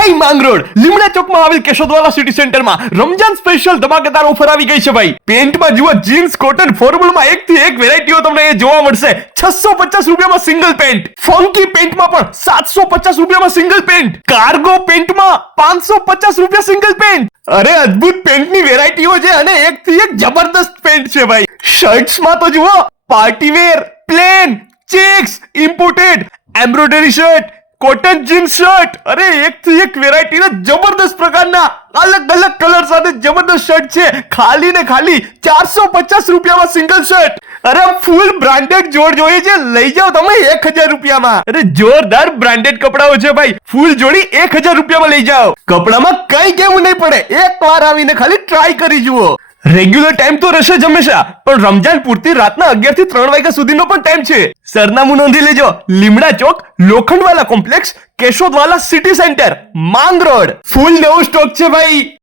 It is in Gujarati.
હાઈ માંગરોળ લીમડા ચોકમાં આવેલ કેશોદવાલા સિટી સેન્ટરમાં રમજાન સ્પેશિયલ ધમાકેદાર ઓફર આવી ગઈ છે ભાઈ. પેન્ટમાં જુઓ જીન્સ કોટન ફોર્મલમાં 1 થી 1 વેરાયટીઓ તમને અહીંયા જોવા મળશે. 650 રૂપિયામાં સિંગલ પેન્ટ, ફંકી પેન્ટમાં પણ 750 રૂપિયામાં સિંગલ પેન્ટ, કાર્ગો પેન્ટમાં 550 રૂપિયા સિંગલ પેન્ટ. અરે અદ્ભુત પેન્ટની વેરાયટીઓ છે અને 1 થી 1 જબરદસ્ત પેન્ટ છે ભાઈ. શર્ટ્સમાં તો જુઓ party wear, plain, checks, imported, embroidery shirt, cotton jeans shirt. અરે 1 થી 1 વેરાયટીના જબરદસ્ત પ્રકારના અલગ અલગ કલર સાથે જબરદસ્ત શર્ટ છે. ખાલી ને ખાલી 450 રૂપિયામાં સિંગલ શર્ટ. અરે ફૂલ બ્રાન્ડેડ જોડ જોઈએ છે, લઈ જાઓ તમે 1000 રૂપિયામાં. અરે જોરદાર બ્રાન્ડેડ કપડાઓ છે ભાઈ. ફૂલ જોડી 1000 રૂપિયામાં લઈ જાઓ. કપડામાં કઈ કેવું નહીં પડે, એકવાર આવીને ખાલી ટ્રાય કરી જુઓ. રેગ્યુલર ટાઈમ તો રહેશે જ હંમેશા, પણ રમજાન પૂરતી રાતના 11 થી 3 વાગ્યા સુધીનો પણ ટાઈમ છે. સરનામું નોંધી લેજો. Limda Chowk, Lokhandwala complex, Keshodwala city centre, Mangrol. Full નવો સ્ટોક છે ભાઈ.